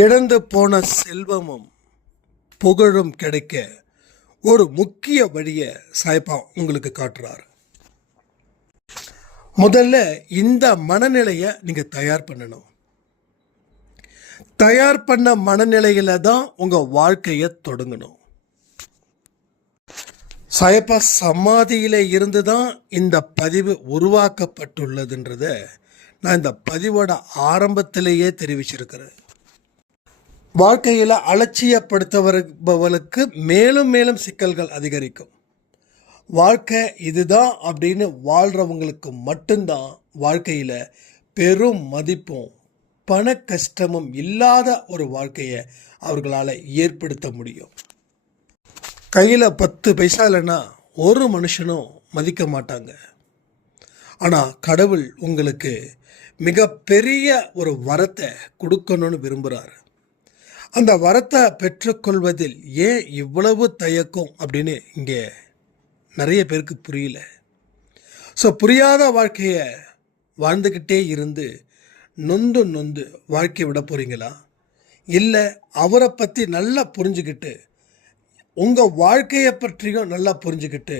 இழந்து போன செல்வமும் புகழும் கிடைக்க ஒரு முக்கிய வழியை சாய்பா உங்களுக்கு காட்டுறாரு. முதல்ல இந்த மனநிலையை நீங்கள் தயார் பண்ணணும். தயார் பண்ண மனநிலையில தான் உங்கள் வாழ்க்கையை தொடங்கணும். சாயப்பா சமாதியில இருந்து தான் இந்த பதிவு உருவாக்கப்பட்டுள்ளதுன்றத நான் இந்த பதிவோட ஆரம்பத்திலேயே தெரிவிச்சிருக்கிறேன். வாழ்க்கையில் அலட்சியப்படுத்தவர்களுக்கு மேலும் மேலும் சிக்கல்கள் அதிகரிக்கும். வாழ்க்கை இதுதான் அப்படின்னு வாழ்கிறவங்களுக்கு மட்டும்தான் வாழ்க்கையில் பெரும் மதிப்பும் பண கஷ்டமும் இல்லாத ஒரு வாழ்க்கையை அவர்களால் ஏற்படுத்த முடியும். கையில் 10 பைசா இல்லைன்னா ஒரு மனுஷனும் மதிக்க மாட்டாங்க. ஆனால் கடவுள் உங்களுக்கு மிகப்பெரிய ஒரு வரத்தை கொடுக்கணும்னு விரும்புகிறாரு. அந்த வரத்தை பெற்றுக்கொள்வதில் ஏன் இவ்வளவு தயக்கம் அப்படின்னு இங்கே நிறைய பேருக்கு புரியல. ஸோ புரியாத வாழ்க்கையை வாழ்ந்துக்கிட்டே இருந்து நொந்து நொந்து வாழ்க்கை விட போகிறீங்களா? இல்லை அவரை பற்றி நல்லா புரிஞ்சுக்கிட்டு உங்கள் வாழ்க்கையை பற்றியும் நல்லா புரிஞ்சுக்கிட்டு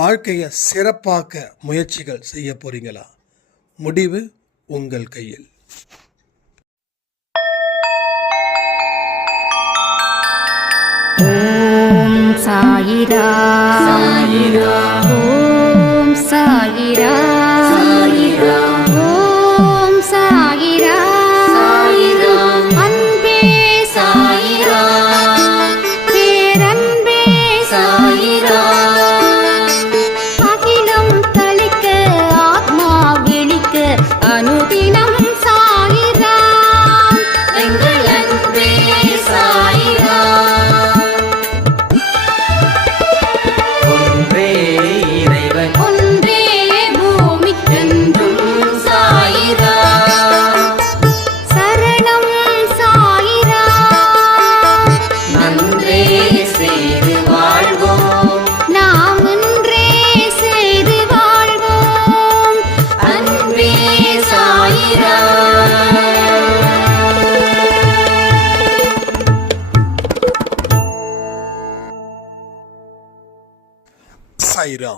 வாழ்க்கையை சிறப்பாக்க முயற்சிகள் செய்ய போகிறீங்களா? முடிவு உங்கள் கையில். ஓம் சாயிரா சாயிரா, ஓம் சாயிரா சாயிரா, ஓம் சாயிரா சாயிரா, அன்பே சாயிரா, பேரன்பே சாயிரா, அகிலம் தளிக்க ஆத்மா விழிக்க அனுதினம் சாயிரா, எங்கள் அன்பே சாயிரா. ஒன்றே பூமிக்கென்றும் சாயிரா, சரணம் சாயிரா, நன்றே செய்து வாழ்வோம், நாம் ஒன்றே செய்து வாழ்வோம், அன்பே சாயிரா. சாயிரா.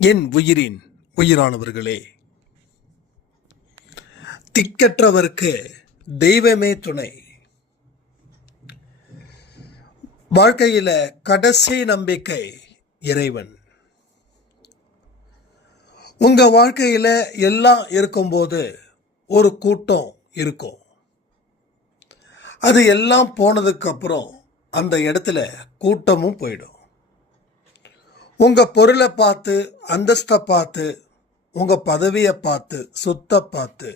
என் உயிரின் உயிரானவர்களே, திக்கற்றவருக்கு தெய்வமே துணை. வாழ்க்கையில் கடைசி நம்பிக்கை இறைவன். உங்க வாழ்க்கையில் எல்லாம் இருக்கும்போது ஒரு கூட்டம் இருக்கும். அது எல்லாம் போனதுக்கு அப்புறம் அந்த இடத்துல கூட்டமும் போயிடும். உங்கள் பொருளை பார்த்து, அந்தஸ்தை பார்த்து, உங்கள் பதவியை பார்த்து, சொத்தை பார்த்து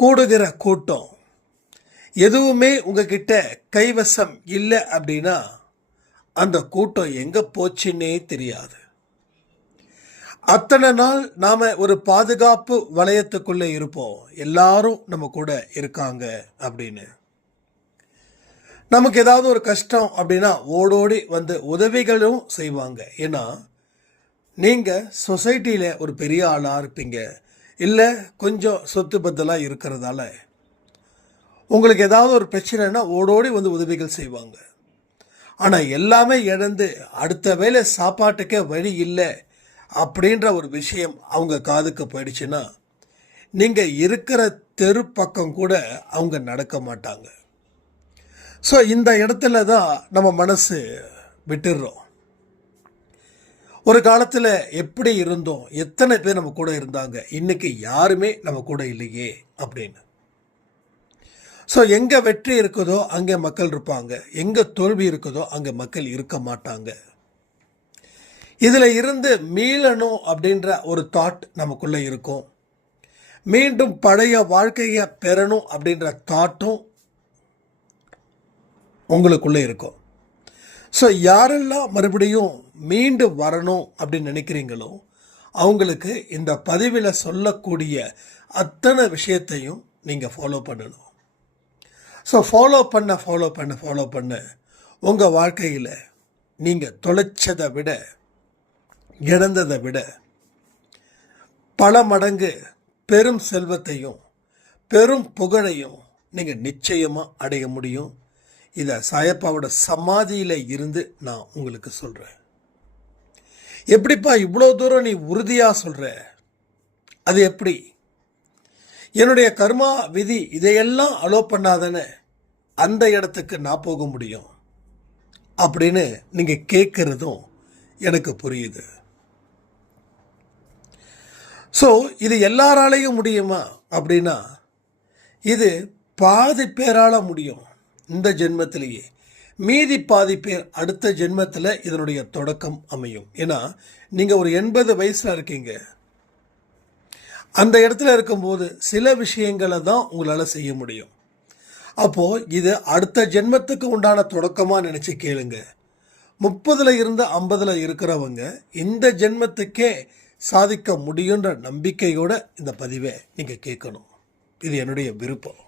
கூடுகிற கூட்டம் எதுவுமே உங்ககிட்ட கைவசம் இல்லை அப்படின்னா அந்த கூட்டம் எங்கே போச்சுன்னே தெரியாது. அத்தனை நாள் நாம் ஒரு பாதுகாப்பு வளையத்துக்குள்ளே இருப்போம், எல்லாரும் நம்ம கூட இருக்காங்க அப்படின்னு. நமக்கு ஏதாவது ஒரு கஷ்டம் அப்படின்னா ஓடோடி வந்து உதவிகளும் செய்வாங்க. ஏன்னா நீங்கள் சொசைட்டியில் ஒரு பெரிய ஆளாக இருப்பீங்க, இல்லை கொஞ்சம் சொத்து பத்தலாக இருக்கிறதால உங்களுக்கு ஏதாவது ஒரு பிரச்சனைனா ஓடோடி வந்து உதவிகள் செய்வாங்க. ஆனால் எல்லாமே இழந்து அடுத்த வேளை சாப்பாட்டுக்கே வழி இல்லை அப்படின்ற ஒரு விஷயம் அவங்க காதுக்கு போயிடுச்சுன்னா நீங்கள் இருக்கிற தெரு பக்கம் கூட அவங்க நடக்க மாட்டாங்க. ஸோ இந்த இடத்துல தான் நம்ம மனசு விட்டுடுறோம். ஒரு காலத்தில் எப்படி இருந்தோம், எத்தனை பேர் நம்ம கூட இருந்தாங்க, இன்னைக்கு யாருமே நம்ம கூட இல்லையே அப்படின்னு. ஸோ எங்கே வெற்றி இருக்குதோ அங்கே மக்கள் இருப்பாங்க, எங்கே தோல்வி இருக்குதோ அங்கே மக்கள் இருக்க மாட்டாங்க. இதில் இருந்து மீளணும் அப்படின்ற ஒரு தாட் நமக்குள்ளே இருக்கும். மீண்டும் பழைய வாழ்க்கையை பெறணும் அப்படின்ற தாட்டும் உங்களுக்குள்ளே இருக்கும். ஸோ யாரெல்லாம் மறுபடியும் மீண்டு வரணும் அப்படின்னு நினைக்கிறீங்களோ அவங்களுக்கு இந்த பதிவில் சொல்லக்கூடிய அத்தனை விஷயத்தையும் நீங்கள் ஃபாலோ பண்ணணும். ஸோ ஃபாலோ பண்ண உங்கள் வாழ்க்கையில் நீங்கள் தொலைச்சதை விட, இழந்ததை விட பல மடங்கு பெரும் செல்வத்தையும் பெரும் புகழையும் நீங்கள் நிச்சயமாக அடைய முடியும். இதை சாயப்பாவோட சமாதியில் இருந்து நான் உங்களுக்கு சொல்கிறேன். எப்படிப்பா இவ்வளோ தூரம் நீ உறுதியாக சொல்கிற? அது எப்படி? என்னுடைய கர்மா விதி இதையெல்லாம் அலோ பண்ணாதானே அந்த இடத்துக்கு நான் போக முடியும் அப்படின்னு நீங்கள் கேட்குறதும் எனக்கு புரியுது. ஸோ இது எல்லாராலையும் முடியுமா அப்படின்னா இது பாதி பேரால் முடியும் இந்த ஜென்மத்திலேயே. மீதி பாதி பேர் அடுத்த ஜென்மத்தில் இதனுடைய தொடக்கம் அமையும். ஏன்னா நீங்கள் ஒரு 80 வயசில் இருக்கீங்க. அந்த இடத்துல இருக்கும்போது சில விஷயங்களை தான் உங்களால் செய்ய முடியும். அப்போது இது அடுத்த ஜென்மத்துக்கு உண்டான தொடக்கமாக நினச்சி கேளுங்க. 30 இருந்து 50 இருக்கிறவங்க இந்த ஜென்மத்துக்கே சாதிக்க முடியுன்ற நம்பிக்கையோட இந்த பதிவை நீங்கள் கேட்கணும். இது என்னுடைய விருப்பம்.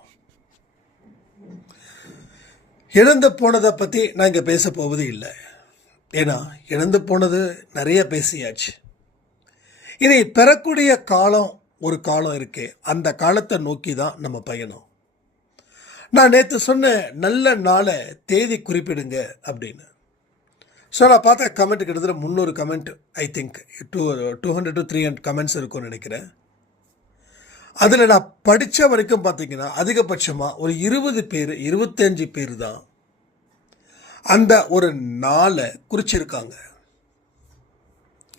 இழந்து போனதை பற்றி நான் இங்கே பேச போவது இல்லை. ஏன்னா இழந்து போனது நிறைய பேசியாச்சு. இனி பெறக்கூடிய காலம் ஒரு காலம் இருக்கே, அந்த காலத்தை நோக்கி தான் நம்ம பயணம். நான் நேற்று சொன்ன நல்ல நாளை தேதி குறிப்பிடுங்க அப்படின்னு. ஸோ நான் பார்த்த கமெண்ட் கிட்டத்தட்ட 300 comment, I think 200 to 300 comments இருக்கும்னு நினைக்கிறேன். அதில் நான் படித்த வரைக்கும் பார்த்தீங்கன்னா அதிகபட்சமாக ஒரு 20 பேர் 25 பேர் தான் அந்த ஒரு நாளை குறிச்சிருக்காங்க.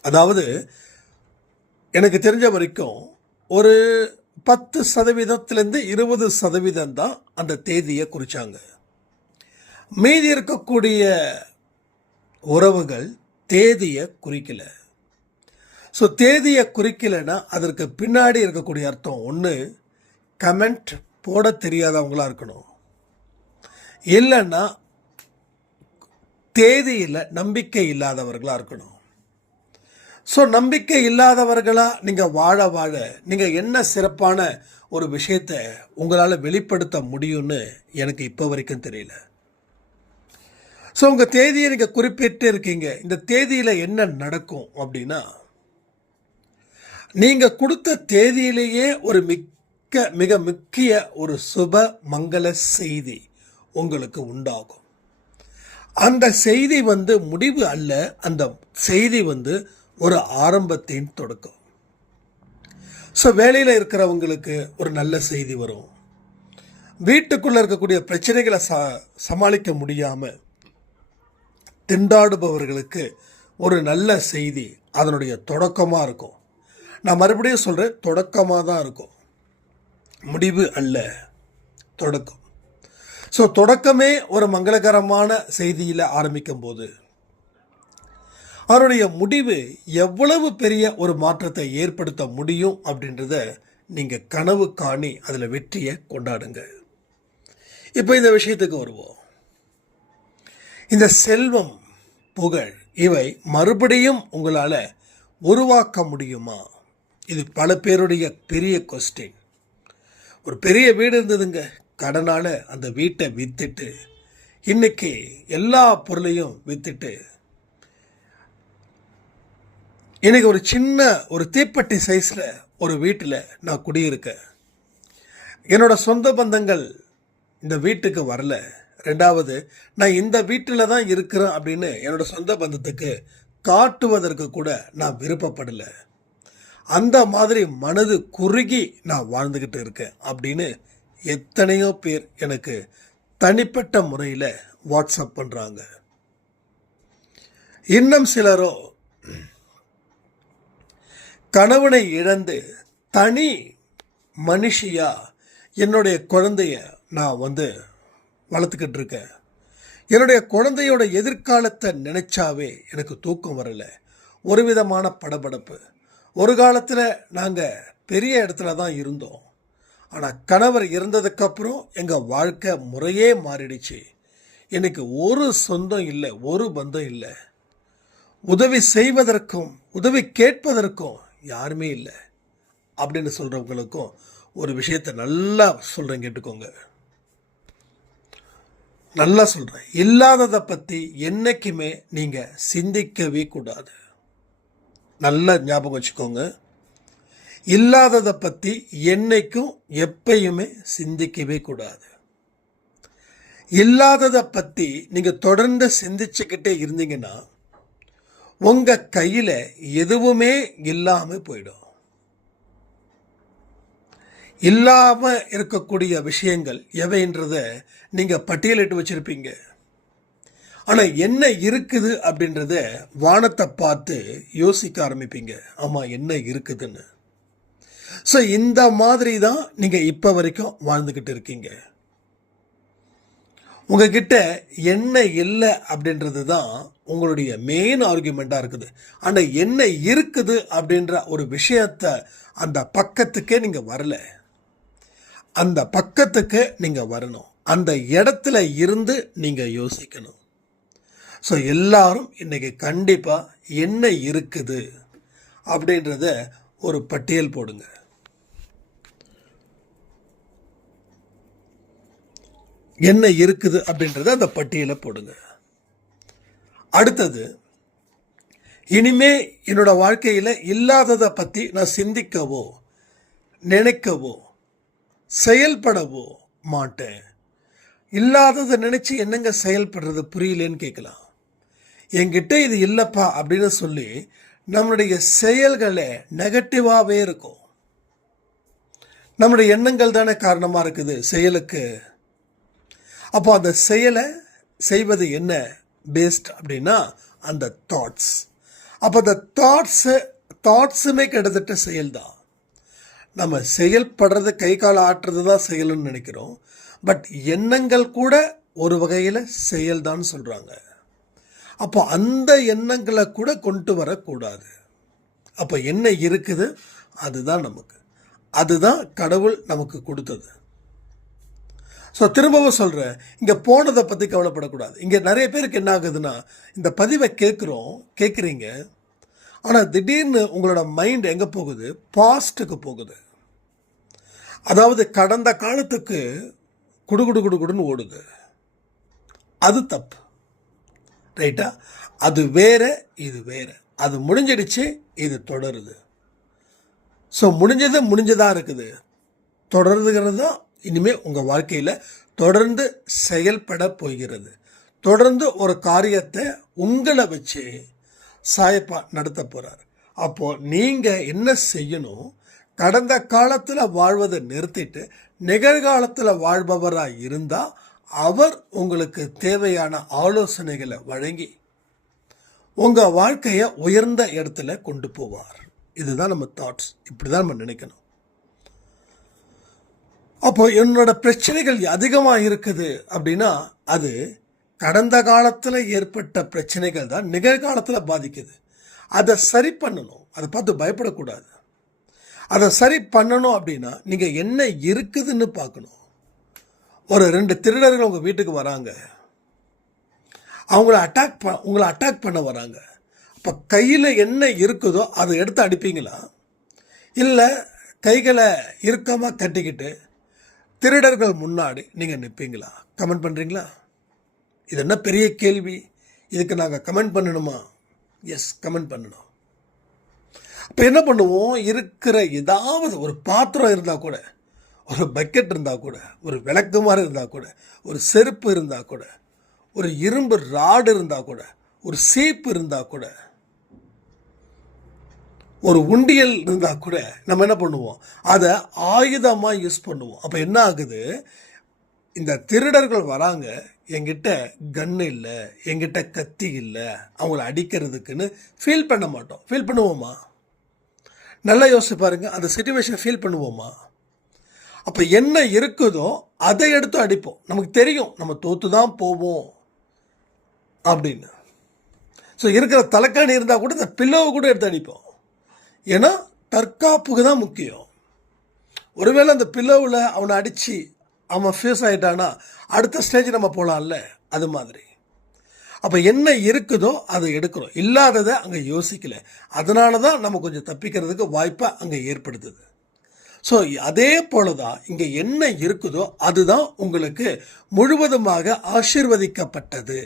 அதாவது எனக்கு தெரிஞ்ச வரைக்கும் ஒரு 10% 20% தான் அந்த தேதியை குறித்தாங்க. மீதி இருக்கக்கூடிய உறவுகள் தேதியை குறிக்கல. ஸோ தேதியை குறிக்கலைன்னா அதற்கு பின்னாடி இருக்கக்கூடிய அர்த்தம் ஒன்று கமெண்ட் போட தெரியாதவங்களாக இருக்கணும், இல்லைன்னா தேதியில் நம்பிக்கை இல்லாதவர்களாக இருக்கணும். ஸோ நம்பிக்கை இல்லாதவர்களாக நீங்கள் வாழ நீங்கள் என்ன சிறப்பான ஒரு விஷயத்தை உங்களால் வெளிப்படுத்த முடியும்னு எனக்கு இப்போ வரைக்கும் தெரியல. ஸோ உங்கள் தேதியை நீங்கள் குறிப்பிட்டு இருக்கீங்க. இந்த தேதியில் என்ன நடக்கும் அப்படின்னா நீங்கள் கொடுத்த தேதியிலேயே ஒரு மிக முக்கிய ஒரு சுப மங்கள செய்தி உங்களுக்கு உண்டாகும். அந்த செய்தி முடிவு அல்ல, அந்த செய்தி ஒரு ஆரம்பத்தின் தொடக்கம். ஸோ வேலையில் இருக்கிறவங்களுக்கு ஒரு நல்ல செய்தி வரும். வீட்டுக்குள்ளே இருக்கக்கூடிய பிரச்சனைகளை சமாளிக்க முடியாமல் திண்டாடுபவர்களுக்கு ஒரு நல்ல செய்தி அதனுடைய தொடக்கமாக இருக்கும். நான் மறுபடியும் சொல்கிறேன், தொடக்கமாக தான் இருக்கும், முடிவு அல்ல, தொடக்கம். ஸோ தொடக்கமே ஒரு மங்களகரமான செய்தியில் ஆரம்பிக்கும் போது அவருடைய முடிவு எவ்வளவு பெரிய ஒரு மாற்றத்தை ஏற்படுத்த முடியும் அப்படின்றத நீங்கள் கனவு காணி அதில் வெற்றியை கொண்டாடுங்க. இப்போ இந்த விஷயத்துக்கு வருவோம். இந்த செல்வம், புகழ் இவை மறுபடியும் உங்களால் உருவாக்க முடியுமா? இது பல பேருடைய பெரிய கொஸ்டின். ஒரு பெரிய வீடு இருந்ததுங்க, கடனால் அந்த வீட்டை விற்றுட்டு இன்னைக்கு எல்லா பொருளையும் விற்றுட்டு இன்னைக்கு ஒரு சின்ன ஒரு தீப்பெட்டி சைஸில் ஒரு வீட்டில் நான் குடியிருக்கேன். என்னோட சொந்த பந்தங்கள் இந்த வீட்டுக்கு வரல. ரெண்டாவது, நான் இந்த வீட்டில் தான் இருக்கிறேன் அப்படின்னு என்னோட சொந்த பந்தத்துக்கு காட்டுவதற்கு கூட நான் விருப்பப்படலை. அந்த மாதிரி மனது குறுகி நான் வாழ்ந்துக்கிட்டு இருக்கேன் அப்படின்னு எத்தனையோ பேர் எனக்கு தனிப்பட்ட முறையில் வாட்ஸ்அப் பண்ணுறாங்க. இன்னும் சிலரோ கணவனை இழந்து தனி மனுஷியா என்னுடைய குழந்தைய நான் வளர்த்துக்கிட்டு இருக்கேன். என்னுடைய குழந்தையோட எதிர்காலத்தை நினைச்சாவே எனக்கு தூக்கம் வரலை. ஒரு விதமான படபடப்பு. ஒரு காலத்தில் நாங்கள் பெரிய இடத்துல தான் இருந்தோம். ஆனால் கணவர் இறந்ததுக்கப்புறம் எங்கள் வாழ்க்கை முறையே மாறிடுச்சு. எனக்கு ஒரு சொந்தம் இல்லை, ஒரு பந்தம் இல்லை. உதவி செய்வதற்கும் உதவி கேட்பதற்கும் யாருமே இல்லை அப்படின்னு சொல்கிறவங்களுக்கும் ஒரு விஷயத்தை நல்லா சொல்கிறேன், கேட்டுக்கோங்க. நல்லா சொல்கிறேன், இல்லாததை பற்றி என்றைக்குமே நீங்கள் சிந்திக்கவே கூடாது. நல்லா ஞாபகம் வச்சுக்கோங்க, இல்லாததை பற்றி என்றைக்கும் எப்பயுமே சிந்திக்கவே கூடாது. இல்லாததை பற்றி நீங்கள் தொடர்ந்து சிந்திச்சுக்கிட்டே இருந்தீங்கன்னா உங்கள் கையில் எதுவுமே இல்லாமல் போயிடும். இல்லாமல் இருக்கக்கூடிய விஷயங்கள் எவைன்றத நீங்கள் பட்டியலிட்டு வச்சுருப்பீங்க. ஆனால் என்ன இருக்குது அப்படின்றத வானத்தை பார்த்து யோசிக்க ஆரம்பிப்பீங்க. ஆமாம், என்ன இருக்குதுன்னு. ஸோ இந்த மாதிரி தான் நீங்கள் இப்போ வரைக்கும் வாழ்ந்துக்கிட்டு இருக்கீங்க. உங்ககிட்ட என்ன இல்லை அப்படின்றது தான் உங்களுடைய மெயின் ஆர்குமெண்ட்டாக இருக்குது. ஆனால் என்ன இருக்குது அப்படின்ற ஒரு விஷயத்தை அந்த பக்கத்துக்கே நீங்கள் வரல. அந்த பக்கத்துக்கு நீங்கள் வரணும். அந்த இடத்துல இருந்து நீங்கள் யோசிக்கணும். ஸோ எல்லாரும் இன்றைக்கி கண்டிப்பாக என்ன இருக்குது அப்படின்றத ஒரு பட்டியல் போடுங்க. என்ன இருக்குது அப்படின்றத அந்த பட்டியலை போடுங்க. அடுத்தது, இனிமே என்னோட வாழ்க்கையில் இல்லாததை பற்றி நான் சிந்திக்கவோ நினைக்கவோ செயல்படவோ மாட்டேன். இல்லாததை நினச்சி என்னங்க செயல்படுறது புரியலேன்னு கேட்கலாம். என்கிட்ட இது இல்லைப்பா அப்படின்னு சொல்லி நம்மளுடைய செயல்களை நெகட்டிவாகவே இருக்கும். நம்முடைய எண்ணங்கள் தானே காரணமாக இருக்குது செயலுக்கு. அப்போ அந்த செயலை செய்வது என்ன பேஸ்ட் அப்படின்னா அந்த தாட்ஸ். அப்போ அந்த தாட்ஸுமே கிட்டத்தட்ட செயல்தான். நம்ம செயல்படுறது கை கால் ஆட்டுறது தான் செயல்னு நினைக்கிறோம். பட் எண்ணங்கள் கூட ஒரு வகையில் செயல்தான் சொல்கிறாங்க. அப்போ அந்த எண்ணங்களை கூட கொண்டு வரக்கூடாது. அப்போ என்ன இருக்குது அதுதான் நமக்கு, அதுதான் கடவுள் நமக்கு கொடுத்தது. ஸோ திரும்பவும் சொல்கிறேன், இங்கே போனதை பற்றி கவலைப்படக்கூடாது. இங்கே நிறைய பேருக்கு என்ன ஆகுதுன்னா, இந்த பதிவை கேட்குறீங்க, ஆனால் திடீர்னு உங்களோட மைண்ட் எங்கே போகுது? பாஸ்ட்டுக்கு போகுது. அதாவது கடந்த காலத்துக்கு குடுன்னு ஓடுது. அது தப்பு, ரைட்டா? அது வேற, இது வேற. அது முடிஞ்சிடுச்சு, இது தொடருது. ஸோ முடிஞ்சதாக இருக்குது. தொடருதுங்கிறது தான் இனிமேல் உங்கள் வாழ்க்கையில் தொடர்ந்து செயல்பட போகிறது. தொடர்ந்து ஒரு காரியத்தை உங்களை வச்சு சாயப்பா நடத்த போகிறார். அப்போது நீங்கள் என்ன செய்யணும்? கடந்த காலத்தில் வாழ்வதை நிறுத்திட்டு நிகழ்காலத்தில் வாழ்பவராக இருந்தால் அவர் உங்களுக்கு தேவையான ஆலோசனைகளை வழங்கி உங்கள் வாழ்க்கையை உயர்ந்த இடத்துல கொண்டு போவார். இதுதான் நம்ம தாட்ஸ். இப்படி தான் நம்ம நினைக்கணும். அப்போ என்னோட பிரச்சனைகள் அதிகமாக இருக்குது அப்படின்னா அது கடந்த காலத்தில் ஏற்பட்ட பிரச்சனைகள் தான் நிகழ்காலத்தில் பாதிக்குது. அதை சரி பண்ணணும். அதை பார்த்து பயப்படக்கூடாது. அதை சரி பண்ணணும் அப்படின்னா நீங்கள் என்ன இருக்குதுன்னு பார்க்கணும். ஒரு 2 திருடர்கள் உங்கள் வீட்டுக்கு வராங்க. உங்களை அட்டாக் பண்ண வராங்க. அப்போ கையில் என்ன இருக்குதோ அதை எடுத்து அடிப்பீங்களா? இல்லை கைகளை இறுக்கமாக கட்டிக்கிட்டு திருடர்கள் முன்னாடி நீங்கள் நிற்பீங்களா? கமெண்ட் பண்ணுறீங்களா? இது என்ன பெரிய கேள்வி? இதுக்கு நாங்கள் கமெண்ட் பண்ணணுமா? எஸ், கமெண்ட் பண்ணணும். அப்போ என்ன பண்ணுவோம்? இருக்கிற ஏதாவது ஒரு பாத்திரம் இருந்தால் கூட, ஒரு பக்கெட் இருந்தால் கூட, ஒரு விளக்கு மாதிரி இருந்தால் கூட, ஒரு செருப்பு இருந்தால் கூட, ஒரு இரும்பு ராடு இருந்தால் கூட, ஒரு சீப்பு இருந்தால் கூட, ஒரு உண்டியல் இருந்தால் கூட நம்ம என்ன பண்ணுவோம்? அதை ஆயுதமாக யூஸ் பண்ணுவோம். அப்போ என்ன ஆகுது? இந்த திருடர்கள் வராங்க, என்கிட்ட கன்று இல்லை, என்கிட்ட கத்தி இல்லை, அவங்கள அடிக்கிறதுக்குன்னு ஃபீல் பண்ண மாட்டோம். ஃபீல் பண்ணுவோமா? நல்லா யோசிச்சு பாருங்க. அந்த சிச்சுவேஷனை ஃபீல் பண்ணுவோமா? அப்போ என்ன இருக்குதோ அதை எடுத்து அடிப்போம். நமக்கு தெரியும் நம்ம தோற்று தான் போவோம் அப்படின்னு. ஸோ இருக்கிற தலைக்காணி இருந்தால் கூட இந்த பில்லோவை கூட எடுத்து அடிப்போம். ஏன்னா தற்காப்புக்கு தான் முக்கியம். ஒருவேளை அந்த பில்லோவில் அவனை அடித்து அவன் ஃபேஸ் ஆகிட்டானா அடுத்த ஸ்டேஜ் நம்ம போகலாம்ல, அது மாதிரி. அப்போ என்ன இருக்குதோ அதை எடுக்கிறோம், இல்லாததை அங்கே யோசிக்கல. அதனால தான் நம்ம கொஞ்சம் தப்பிக்கிறதுக்கு வாய்ப்பை அங்கே ஏற்படுத்துது. ஸோ அதே போல தான் இங்கே என்ன இருக்குதோ அதுதான் உங்களுக்கு முழுவதுமாக ஆசீர்வதிக்கப்பட்டது.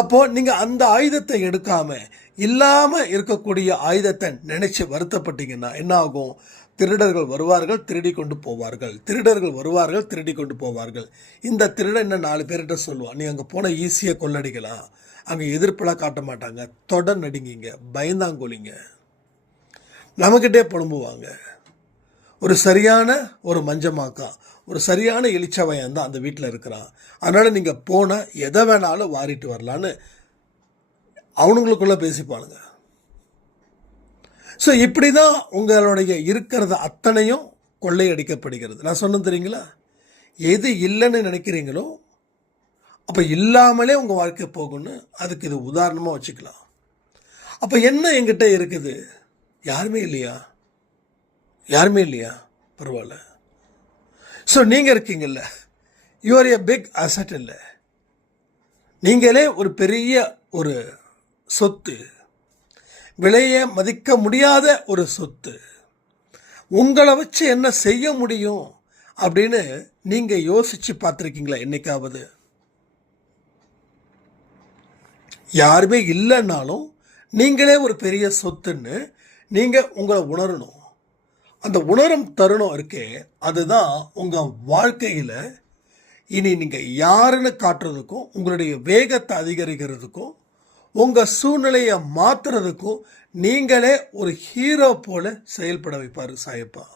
அப்போது நீங்கள் அந்த ஆயுதத்தை எடுக்காமல் இல்லாமல் இருக்கக்கூடிய ஆயுதத்தை நினச்சி வருத்தப்பட்டீங்கன்னா என்ன ஆகும்? திருடர்கள் வருவார்கள், திருடி கொண்டு போவார்கள். திருடர்கள் வருவார்கள், திருடி கொண்டு போவார்கள். இந்த திருடன் இன்னும் 4 பேர்கிட்ட சொல்லுவான், நீ அங்கே போனால் ஈஸியாக கொள்ளடிக்கலாம், அங்கே எதிர்ப்பெல்லாம் காட்ட மாட்டாங்க, தொட நடுங்கிங்க, பயந்தாங்கொழிங்க, நம்மக்கிட்டே புலம்புவாங்க. ஒரு சரியான ஒரு மஞ்சமாக்கா, ஒரு சரியான எலிச்சவயன் தான் அந்த வீட்டில் இருக்கிறான், அதனால் நீங்கள் போனால் எதை வேணாலும் வாரிட்டு வரலான்னு அவனுங்களுக்குள்ளே பேசிப்பானுங்க. ஸோ இப்படி தான் உங்களுடைய இருக்கிறது அத்தனையும் கொள்ளையடிக்கப்படுகிறது. நான் சொன்னது தெரியுங்களா, எது இல்லைன்னு நினைக்கிறீங்களோ அப்போ இல்லாமலே உங்கள் வாழ்க்கை போகும்னு அதுக்கு இது உதாரணமாக வச்சுக்கலாம். அப்போ என்ன என்கிட்ட இருக்குது? யாருமே இல்லையா? யாருமே இல்லையா? பரவாயில்ல. ஸோ நீங்கள் இருக்கீங்கல்ல, யூஆர் ஏ பிக் அசட். இல்லை, நீங்களே ஒரு பெரிய ஒரு சொத்து, விலையை மதிக்க முடியாத ஒரு சொத்து. உங்களை வச்சு என்ன செய்ய முடியும் அப்படின்னு நீங்கள் யோசித்து பார்த்துருக்கீங்களா என்னைக்காவது? யாருமே இல்லைன்னாலும் நீங்களே ஒரு பெரிய சொத்துன்னு நீங்கள் உங்களை உணரணும். அந்த உணரும் தருணம் இருக்கே, அதுதான் உங்கள் வாழ்க்கையில் இனி நீங்கள் யாருன்னு காட்டுறதுக்கும், உங்களுடைய வேகத்தை அதிகரிக்கிறதுக்கும், உங்கள் சூழ்நிலையை மாற்றுறதுக்கும் நீங்களே ஒரு ஹீரோ போல செயல்பட வைப்பார் சாயப்பா.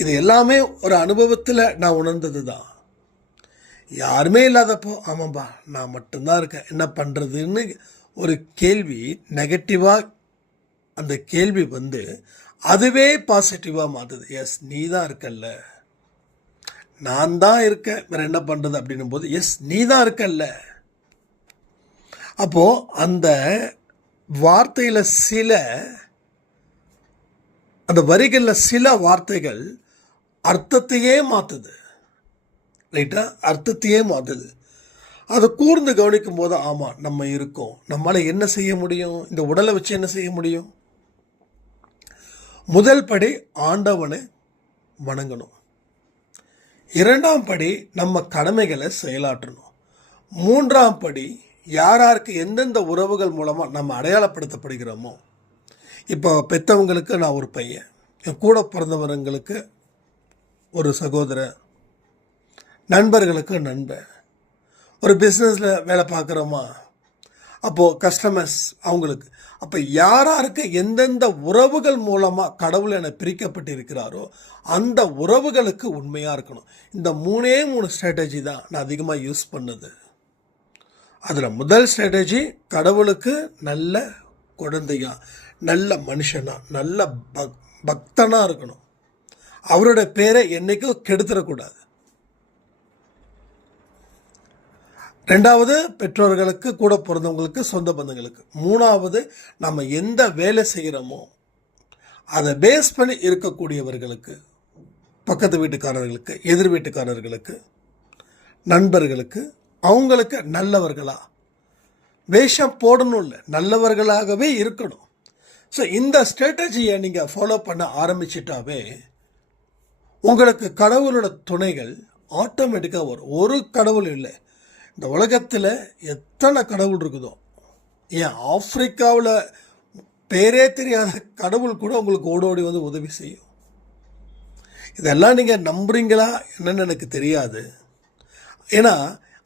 இது எல்லாமே ஒரு அனுபவத்தில் நான் உணர்ந்தது தான். யாருமே இல்லாதப்போ ஆமாம்பா நான் மட்டும்தான் இருக்கேன், என்ன பண்ணுறதுன்னு ஒரு கேள்வி நெகட்டிவாக அந்த கேள்வி வந்து அதுவே பாசிட்டிவாக மாற்றுது. எஸ், நீ தான் இருக்கல்ல, நான் தான் இருக்கேன், வேறு என்ன பண்ணுறது அப்படின்னும் போது எஸ் நீ தான் இருக்கல்ல. அப்போது அந்த வார்த்தையில் அந்த வரிகளில் சில வார்த்தைகள் அர்த்தத்தையே மாற்றுது. ரைட்டா? அர்த்தத்தையே மாற்றுது. அதை கூர்ந்து கவனிக்கும் போது ஆமாம் நம்ம இருக்கோம், நம்மளால் என்ன செய்ய முடியும், இந்த உடலை வச்சு என்ன செய்ய முடியும்? முதல் படி ஆண்டவனை வணங்கணும். 2ஆம் படி நம்ம கடமைகளை செயலாற்றணும். 3ஆம் படி யாராருக்கு எந்தெந்த உறவுகள் மூலமாக நம்ம அடையாளப்படுத்தப்படுகிறோமோ, இப்போ பெற்றவங்களுக்கு நான் ஒரு பையன், என் கூட பிறந்தவர்களுக்கு ஒரு சகோதரன், நண்பர்களுக்கு நண்பன், ஒரு பிஸ்னஸில் வேலை பார்க்குறோமா அப்போது கஸ்டமர்ஸ் அவங்களுக்கு. அப்போ யாராருக்கு எந்தெந்த உறவுகள் மூலமாக கடவுள் என பிரிக்கப்பட்டிருக்கிறாரோ அந்த உறவுகளுக்கு உண்மையாக இருக்கணும். இந்த 3 ஸ்ட்ராட்டஜி தான் நான் அதிகமாக யூஸ் பண்ணது. அதில் முதல் ஸ்ட்ராட்டஜி கடவுளுக்கு நல்ல குழந்தையா, நல்ல மனுஷனா, நல்ல பக்தனாக இருக்கணும். அவரோட பேரை என்றைக்கும் கெடுத்துடக்கூடாது. 2வது பெற்றோர்களுக்கு, கூட பிறந்தவங்களுக்கு, சொந்த பந்தங்களுக்கு. 3வது நம்ம எந்த வேலை செய்கிறோமோ அதை பேஸ் பண்ணி இருக்கக்கூடியவர்களுக்கு, பக்கத்து வீட்டுக்காரர்களுக்கு, எதிர் வீட்டுக்காரர்களுக்கு, நண்பர்களுக்கு, அவங்களுக்கு நல்லவர்களா வேஷம் போடணும், இல்லை நல்லவர்களாகவே இருக்கணும். ஸோ இந்த ஸ்ட்ராட்டஜியை நீங்கள் ஃபாலோ பண்ண ஆரம்பிச்சிட்டாவே உங்களுக்கு கடவுளோட துணைகள் ஆட்டோமேட்டிக்காக வரும். ஒரு கடவுள் இல்லை, இந்த உலகத்தில் எத்தனை கடவுள் இருக்குதோ, ஏன் ஆப்பிரிக்காவில் பேரே தெரியாத கடவுள் கூட உங்களுக்கு ஓடோடி வந்து உதவி செய்யும். இதெல்லாம் நீங்கள் நம்புறீங்களா என்னன்னு எனக்கு தெரியாது. ஏன்னா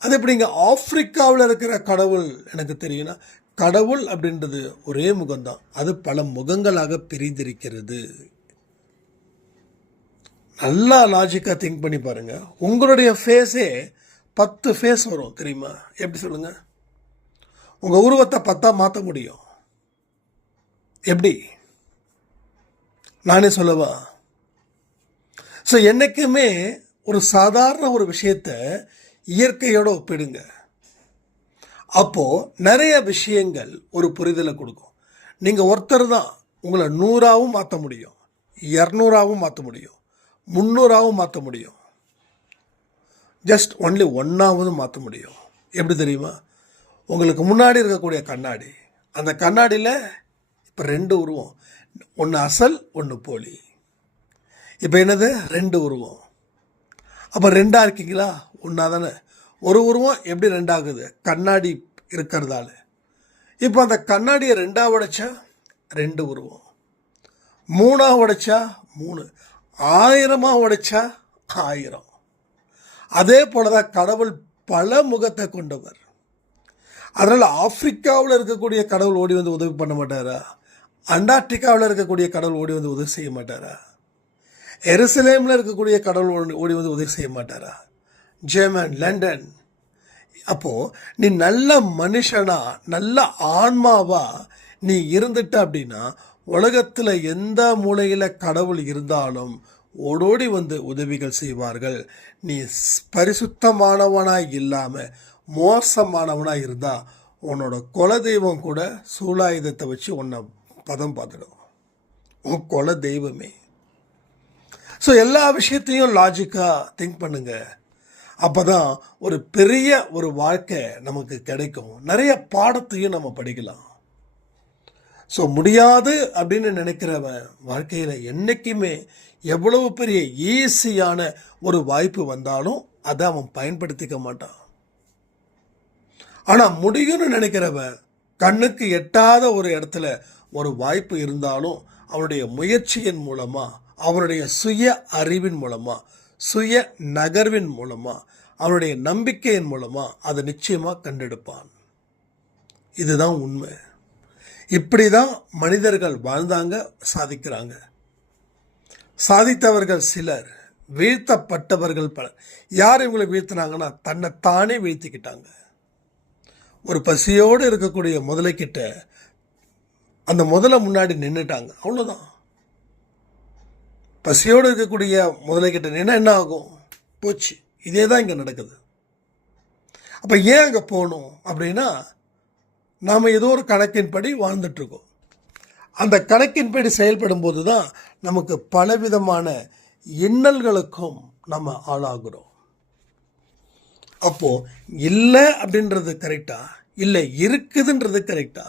அது எப்படிங்க ஆப்பிரிக்காவில் இருக்கிற கடவுள் எனக்கு தெரியும்னா, கடவுள் அப்படின்றது ஒரே முகம்தான், அது பல முகங்களாக பிரிந்திருக்கிறது. நல்லா லாஜிக்காக திங்க் பண்ணி பாருங்கள். உங்களுடைய ஃபேஸே 10 ஃபேஸ் வரும் தெரியுமா? எப்படி சொல்லுங்கள்? உங்கள் உருவத்தை 10ஆக மாற்ற முடியும். எப்படி? நானே சொல்லவா? ஸோ என்றைக்குமே ஒரு சாதாரண ஒரு விஷயத்தை இயற்கையோடு ஒப்பிடுங்க. அப்போது நிறைய விஷயங்கள் ஒரு புரிதலை கொடுக்கும். நீங்கள் ஒருத்தர் தான் உங்களை 100ஆகவும் மாற்ற முடியும், 200ஆகவும் மாற்ற முடியும், 300ஆகவும் மாற்ற முடியும், ஜஸ்ட் ஒன்லி 1ஆவது மாற்ற முடியும். எப்படி தெரியுமா? உங்களுக்கு முன்னாடி இருக்கக்கூடிய கண்ணாடி, அந்த கண்ணாடியில் இப்போ 2 உருவம், ஒன்று அசல், ஒன்று போலி. இப்போ என்னது? 2 உருவம். அப்போ 2ஆக இருக்கீங்களா? ஒன்றா தானே. ஒரு உருவம் எப்படி 2 ஆகுது? கண்ணாடி இருக்கிறதால. இப்போ அந்த கண்ணாடியை 2ஆக உடைச்சா 2 உருவம். 3 உடைச்சா 3, 1000 உடைச்சா 1000. அதே போலதான் கடவுள் பல முகத்தை கொண்டவர். அதனால் ஆப்பிரிக்காவில் இருக்கக்கூடிய கடவுள் ஓடி வந்து உதவி பண்ண மாட்டாரா? அண்டார்டிகாவில் இருக்கக்கூடிய கடவுள் ஓடி வந்து உதவி செய்ய மாட்டாரா? எருசலேமில் இருக்கக்கூடிய கடவுள் ஓடி வந்து உதவி செய்ய மாட்டாரா? German, London. அப்போது நீ நல்ல மனுஷனா, நல்ல ஆன்மாவா நீ இருந்துட்ட அப்படின்னா உலகத்தில் எந்த மூலையில் கடவுள் இருந்தாலும் ஓடோடி வந்து உதவிகள் செய்வார்கள். நீ பரிசுத்தமானவனாய் இல்லாமல் மோசமானவனாக இருந்தால் உன்னோட குலதெய்வம் கூட சூலாயுதத்தை வச்சு உன்னை பதம் பார்த்துடும். உன் குல தெய்வமே. ஸோ எல்லா விஷயத்தையும் லாஜிக்காக திங்க் பண்ணுங்க. அப்போ தான் ஒரு பெரிய ஒரு வாழ்க்கை நமக்கு கிடைக்கும். நிறைய பாடத்தையும் நம்ம படிக்கலாம். ஸோ முடியாது அப்படின்னு நினைக்கிறவன் வாழ்க்கையில் என்றைக்குமே எவ்வளவு பெரிய ஈஸியான ஒரு வாய்ப்பு வந்தாலும் அதை அவன் பயன்படுத்திக்க மாட்டான். ஆனால் முடியும்னு நினைக்கிறவன் கண்ணுக்கு எட்டாத ஒரு இடத்துல ஒரு வாய்ப்பு இருந்தாலும் அவனுடைய முயற்சியின் மூலமாக, அவனுடைய சுய அறிவின் மூலமாக, சுய நகர்வின் மூலமாக, அவனுடைய நம்பிக்கையின் மூலமாக அதை நிச்சயமாக கண்டெடுப்பான். இதுதான் உண்மை. இப்படி தான் மனிதர்கள் வாழ்ந்தாங்க, சாதிக்கிறாங்க. சாதித்தவர்கள் சிலர், வீழ்த்தப்பட்டவர்கள் பலர். யார் இவங்களை வீழ்த்தினாங்கன்னா தன்னைத்தானே வீழ்த்திக்கிட்டாங்க. ஒரு பசியோடு இருக்கக்கூடிய முதலைக்கிட்ட அந்த முதலை முன்னாடி நின்றுட்டாங்க, அவ்வளோதான். பசியோடு இருக்கக்கூடிய முதலைக்கிட்ட நின்னா என்ன ஆகும்? போச்சு. இதே தான் இங்கே நடக்குது. அப்போ ஏன் அங்கே போகணும் அப்படின்னா, நாம் ஏதோ ஒரு கணக்கின்படி வாழ்ந்துட்டுருக்கோம். அந்த கணக்கின்படி செயல்படும் போது தான் நமக்கு பலவிதமான இன்னல்களுக்கும் நம்ம ஆளாகிறோம். அப்போது இல்லை அப்படின்றது கரெக்டா, இல்லை இருக்குதுன்றது கரெக்டா?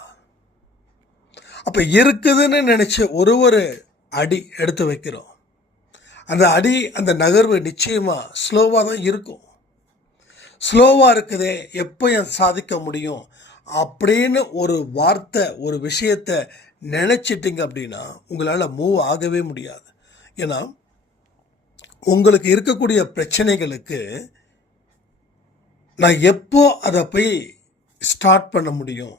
அப்போ இருக்குதுன்னு நினச்ச ஒரு அடி எடுத்து வைக்கிறோம். அந்த அடி, அந்த நகர்வு நிச்சயமாக ஸ்லோவாக தான் இருக்கும். ஸ்லோவாக இருக்குதே, எப்போ என் சாதிக்க முடியும் அப்படின்னு ஒரு வார்த்தை, ஒரு விஷயத்தை நினச்சிட்டிங்க அப்படின்னா உங்களால் மூவ் ஆகவே முடியாது. ஏன்னா உங்களுக்கு இருக்கக்கூடிய பிரச்சனைகளுக்கு நான் எப்போ அதை போய் ஸ்டார்ட் பண்ண முடியும்,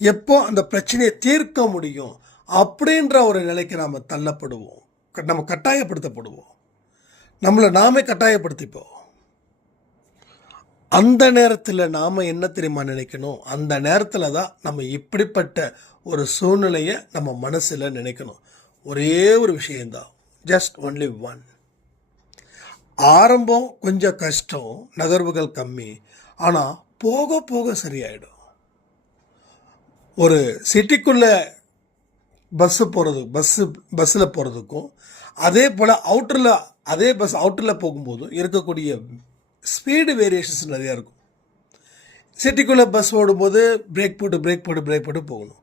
எப்போ அந்த பிரச்சனையை தீர்க்க முடியும் அப்படின்ற ஒரு நிலைக்கு நாம் தள்ளப்படுவோம். நம்ம கட்டாயப்படுத்தப்படுவோம். நம்மளை நாமே கட்டாயப்படுத்திப்போம். அந்த நேரத்தில் நாம் என்ன தெரியுமா நினைக்கணும்? அந்த நேரத்தில் தான் நம்ம இப்படிப்பட்ட ஒரு சூழ்நிலையை நம்ம மனசில் நினைக்கணும். ஒரே ஒரு விஷயந்தான், ஜஸ்ட் ஒன்லி ஒன். ஆரம்பம் கொஞ்சம் கஷ்டம், நகர்வுகள் கம்மி, ஆனால் போக போக சரியாயிடும். ஒரு சிட்டிக்குள்ளே பஸ்ஸில் போகிறதுக்கும் அதே போல் அதே பஸ் அவுட்டரில் போகும்போதும் இருக்கக்கூடிய ஸ்பீடு வேரியேஷன்ஸ் நிறையா இருக்கும். சிட்டிக்குள்ளே பஸ் ஓடும்போது பிரேக் போட்டு போகணும்.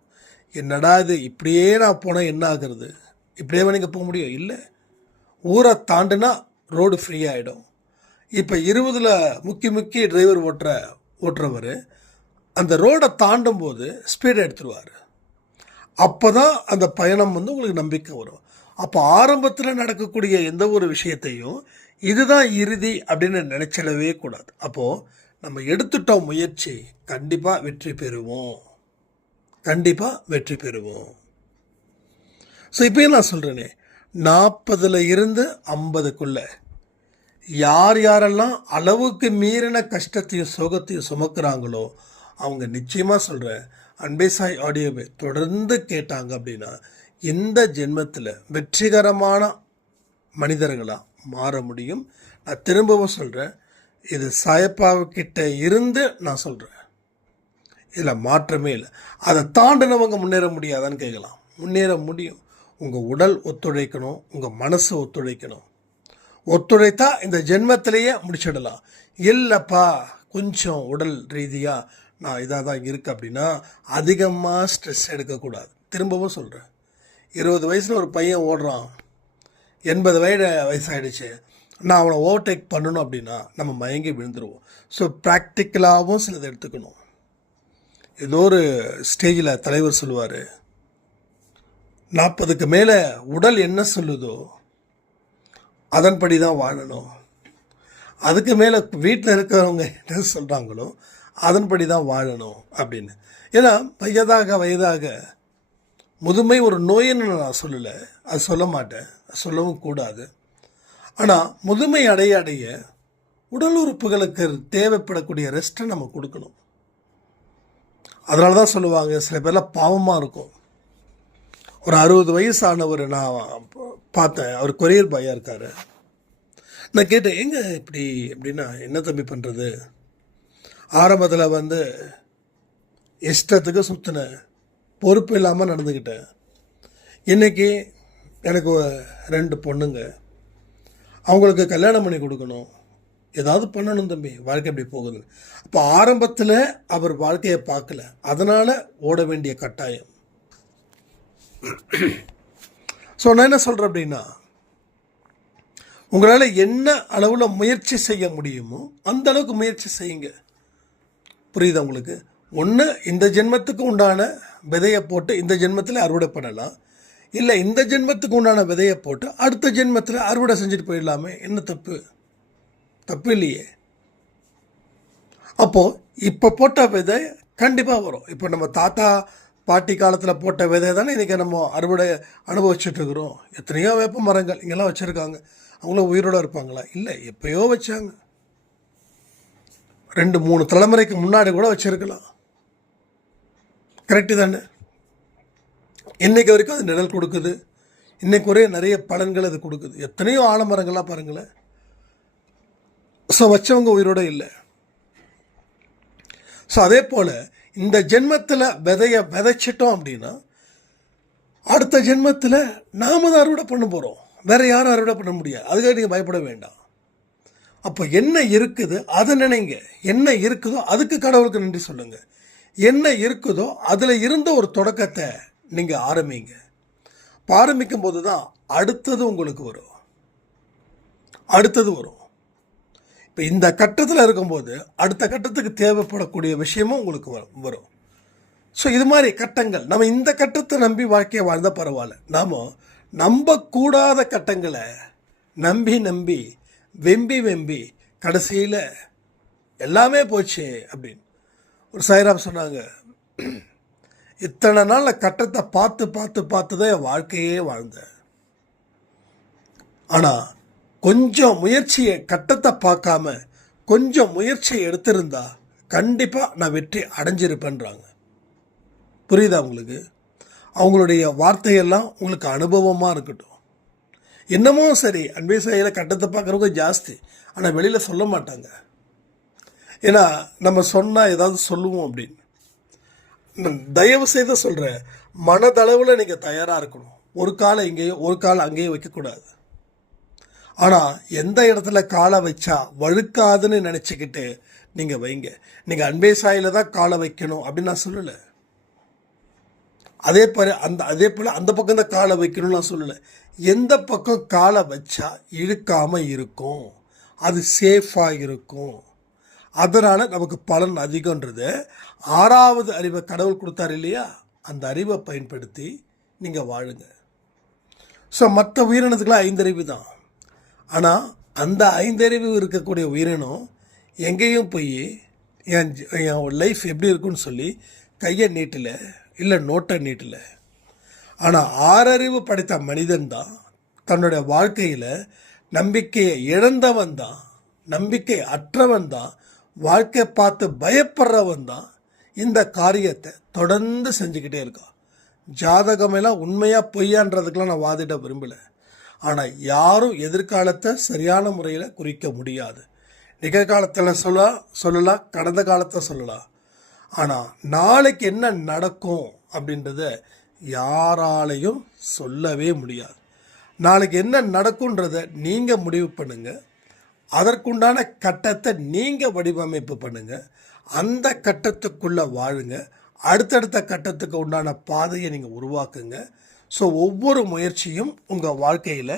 என்னடா இது, இப்படியே நான் போனால் என்ன ஆகுறது? இப்படியே நீங்கள் போக முடியும்? இல்லை, ஊரை தாண்டுனா ரோடு ஃப்ரீ ஆகிடும். இப்போ 20ல் முக்கி டிரைவர் ஓட்டுறவர் அந்த ரோடை தாண்டும் போது ஸ்பீடை எடுத்துருவார். அப்போ தான் அந்த பயணம் உங்களுக்கு நம்பிக்கை வரும். அப்போ ஆரம்பத்தில் நடக்கக்கூடிய எந்த ஒரு விஷயத்தையும் இதுதான் இறுதி அப்படின்னு நினைச்சிடவே கூடாது. அப்போது நம்ம எடுத்துட்டோம் முயற்சி, கண்டிப்பாக வெற்றி பெறுவோம். ஸோ இப்போயும் நான் சொல்கிறேனே, 40ல் இருந்து 50க்குள்ளே யாரெல்லாம் அளவுக்கு மீறின கஷ்டத்தையும் சோகத்தையும் சுமக்கிறாங்களோ அவங்க நிச்சயமாக சொல்கிறேன், அன்பே சாய் ஆடியோவை தொடர்ந்து கேட்டாங்க அப்படின்னா இந்த ஜென்மத்தில் வெற்றிகரமான மனிதர்களாக மாற முடியும். நான் திரும்பவும் சொல்கிறேன், இது சாயப்பாவுக்கிட்ட இருந்து நான் சொல்கிறேன், இதில் மாற்றமே இல்லை. அதை தாண்டினவங்க முன்னேற முடியாதான்னு கேட்கலாம். முன்னேற முடியும். உங்கள் உடல் ஒத்துழைக்கணும், உங்கள் மனசு ஒத்துழைக்கணும். ஒத்துழைத்தா இந்த ஜென்மத்திலேயே முடிச்சிடலாம். இல்லைப்பா, கொஞ்சம் உடல் ரீதியாக நான் இதாக தான் இருக்குது அப்படின்னா அதிகமாக ஸ்ட்ரெஸ் எடுக்கக்கூடாது. திரும்பவும் சொல்கிறேன், 20 வயசில் ஒரு பையன் ஓடுறான், 80 வயசாகிடுச்சு, நான் அவனை ஓவர்டேக் பண்ணணும் அப்படின்னா நம்ம மயங்கி விழுந்துருவோம். ஸோ ப்ராக்டிக்கலாகவும் சிலதை எடுத்துக்கணும். ஏதோ ஒரு ஸ்டேஜில் தலைவர் சொல்லுவார், 40க்கு மேலே உடல் என்ன சொல்லுதோ அதன்படி தான் வாழணும். அதுக்கு மேலே வீட்டில் இருக்கிறவங்க என்ன சொல்கிறாங்களோ அதன்படி தான் வாழணும் அப்படின்னு. ஏன்னா வயதாக முதுமை ஒரு நோயின்னு நான் சொல்லலை, அது சொல்ல மாட்டேன், சொல்லவும் கூடாது. ஆனால் முதுமை அடைய உடல் உறுப்புகளுக்கு தேவைப்படக்கூடிய ரெஸ்ட்டை நம்ம கொடுக்கணும். அதனால தான் சொல்லுவாங்க, சில பேர்லாம் பாவமாக இருக்கும். ஒரு 60 வயசானவர் நான் பார்த்தேன், அவர் கொரியர் பாயாக இருக்கார். நான் கேட்டேன், எங்கே இப்படி அப்படின்னா, என்ன தம்பி பண்ணுறது, ஆரம்பத்தில் இஷ்டத்துக்கு சுற்றினேன், பொறுப்பு இல்லாமல் நடந்துக்கிட்டேன். இன்றைக்கி எனக்கு 2 பொண்ணுங்க, அவங்களுக்கு கல்யாணம் பண்ணி கொடுக்கணும், ஏதாவது பண்ணணும் தம்பி, வாழ்க்கை எப்படி போகுது. அப்போ ஆரம்பத்தில் அவர் வாழ்க்கையை பார்க்கல, அதனால் ஓட வேண்டிய கட்டாயம். ஸோ நான் என்ன சொல்கிறேன் அப்படின்னா, உங்களால் என்ன அளவில் முயற்சி செய்ய முடியுமோ அந்த அளவுக்கு முயற்சி செய்யுங்க. புரியுதா உங்களுக்கு? ஒன்று இந்த ஜென்மத்துக்கு உண்டான விதையை போட்டு இந்த ஜென்மத்தில் அறுவடை பண்ணலாம், இல்லை இந்த ஜென்மத்துக்கு உண்டான விதையை போட்டு அடுத்த ஜென்மத்தில் அறுவடை செஞ்சுட்டு போயிடலாமே, என்ன தப்பு இல்லையே. அப்போது இப்போ போட்ட விதை கண்டிப்பாக வரும். இப்போ நம்ம தாத்தா பாட்டி காலத்தில் போட்ட விதை தானே இன்றைக்கி நம்ம அறுவடை அனுபவிச்சுட்டு இருக்கிறோம். எத்தனையோ வேப்ப மரங்கள் இங்கெல்லாம் வச்சுருக்காங்க, அவங்களும் உயிரோடு இருப்பாங்களா? இல்லை, எப்போயோ வச்சாங்க, 2-3 தலைமுறைக்கு முன்னாடி கூட வச்சுருக்கலாம். கரெக்டு தானே? இன்றைக்கு வரைக்கும் அது நிழல் கொடுக்குது, இன்றைக்கு ஒரே நிறைய பலன்கள் அது கொடுக்குது. எத்தனையோ ஆலமரங்கள்லாம் பாருங்களேன். ஸோ வச்சவங்க உயிரோடு இல்லை. ஸோ அதே போல் இந்த ஜென்மத்தில் விதையை விதைச்சிட்டோம் அப்படின்னா அடுத்த ஜென்மத்தில் நாம் தான் அறுவடை பண்ண போகிறோம், வேறு யாரும் அறுவடை பண்ண முடியாது. அதுக்காக நீங்கள் பயப்பட வேண்டாம். அப்போ என்ன இருக்குது அதை நினைங்க, என்ன இருக்குதோ அதுக்கு கடவுளுக்கு நன்றி சொல்லுங்கள். என்ன இருக்குதோ அதில் இருந்த ஒரு தொடக்கத்தை நீங்கள் ஆரம்பிங்க. ஆரம்பிக்கும் போது தான் அடுத்தது உங்களுக்கு வரும். இப்போ இந்த கட்டத்தில் இருக்கும்போது அடுத்த கட்டத்துக்கு தேவைப்படக்கூடிய விஷயமும் உங்களுக்கு வரும். ஸோ இது மாதிரி கட்டங்கள், நம்ம இந்த கட்டத்தை நம்பி வாழ்க்கையை வாழ்ந்தால் பரவாயில்ல. நாம் நம்பக்கூடாத கட்டங்களை நம்பி வெம்பி கடைசியில் எல்லாமே போச்சு அப்படின்னு ஒரு சாய்ராம் சொன்னாங்க. இத்தனை நாள் கட்டத்தை பார்த்து தான் என் வாழ்க்கையே வாழ்ந்தேன். ஆனால் கொஞ்சம் முயற்சியை, கட்டத்தை பார்க்காம கொஞ்சம் முயற்சியை எடுத்திருந்தா கண்டிப்பாக நான் வெற்றி அடைஞ்சிருப்பேன்றாங்க. புரியுதா உங்களுக்கு? அவங்களுடைய வார்த்தையெல்லாம் உங்களுக்கு அனுபவமாக இருக்கட்டும். என்னமோ சரி, அன்பே சாயில் கட்டத்தை பார்க்குறவங்க ஜாஸ்தி, ஆனால் வெளியில் சொல்ல மாட்டாங்க. ஏன்னா நம்ம சொன்னால் ஏதாவது சொல்லுவோம் அப்படின்னு. தயவு செய்து சொல்கிறேன், மனதளவில் நீங்கள் தயாராக இருக்கணும். ஒரு காலை இங்கேயோ ஒரு காலை அங்கேயோ வைக்கக்கூடாது. ஆனால் எந்த இடத்துல காலை வச்சா வழுக்காதுன்னு நினச்சிக்கிட்டு நீங்கள் வைங்க. நீங்கள் அன்பே சாயில் தான் காலை வைக்கணும் அப்படின்னு நான் சொல்லலை. அதே போல் அந்த பக்கம் தான் காலை வைக்கணும்னு நான் சொல்லலை. எந்த பக்கம் காலை வச்சா இழுக்காமல் இருக்கும், அது சேஃபாக இருக்கும், அதனால் நமக்கு பலன் அதிகன்றது 6வது அறிவை கடவுள் கொடுத்தார் இல்லையா, அந்த அறிவை பயன்படுத்தி நீங்கள் வாழுங்க. ஸோ மற்ற உயிரினத்துக்குலாம் 5 அறிவு தான். ஆனால் அந்த 5 அறிவு இருக்கக்கூடிய உயிரினம் எங்கேயும் போய் என் லைஃப் எப்படி இருக்குன்னு சொல்லி கையை நீட்டலை, இல்லை நோட்டை நீட்டலை. ஆனால் 6 அறிவு படைத்த மனிதன் தான் தன்னுடைய வாழ்க்கையில் நம்பிக்கையை இழந்தவன் தான், நம்பிக்கை அற்றவன் தான், வாழ்க்கை பார்த்து பயப்படுறவன் தான் இந்த காரியத்தை தொடர்ந்து செஞ்சுக்கிட்டே இருக்கான். ஜாதகமெல்லாம் உண்மையாக பொய்யான்றதுக்கெலாம் நான் வாதிட விரும்பலை. ஆனால் யாரும் எதிர்காலத்தை சரியான முறையில் குறிக்க முடியாது. நிகழ்காலத்தில் சொல்லலாம், கடந்த காலத்தை சொல்லலாம். ஆனால் நாளைக்கு என்ன நடக்கும் அப்படின்றத யாராலையும் சொல்லவே முடியாது. நாளைக்கு என்ன நடக்குன்றத நீங்கள் முடிவு பண்ணுங்கள். அதற்குண்டான கட்டத்தை நீங்கள் வடிவமைப்பு பண்ணுங்கள். அந்த கட்டத்துக்குள்ளே வாழுங்க. அடுத்தடுத்த கட்டத்துக்கு உண்டான பாதையை நீங்கள் உருவாக்குங்க. ஸோ ஒவ்வொரு முயற்சியும் உங்கள் வாழ்க்கையில்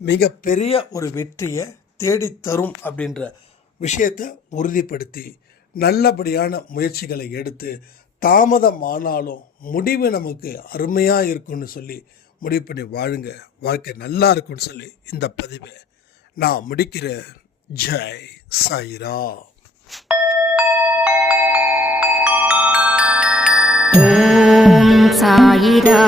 மிகப்பெரிய ஒரு வெற்றியை தேடித்தரும் அப்படின்ற விஷயத்தை உறுதிப்படுத்தி நல்லபடியான முயற்சிகளை எடுத்து தாமதமானாலும் முடிவு நமக்கு அருமையாக இருக்குன்னு சொல்லி முடிவு பண்ணி வாழுங்க. வாழ்க்கை நல்லா இருக்கும்னு சொல்லி இந்த பதிவை நான் முடிக்கிறேன். ஜெய் சாய்ராம். ஓம் சாயிரா.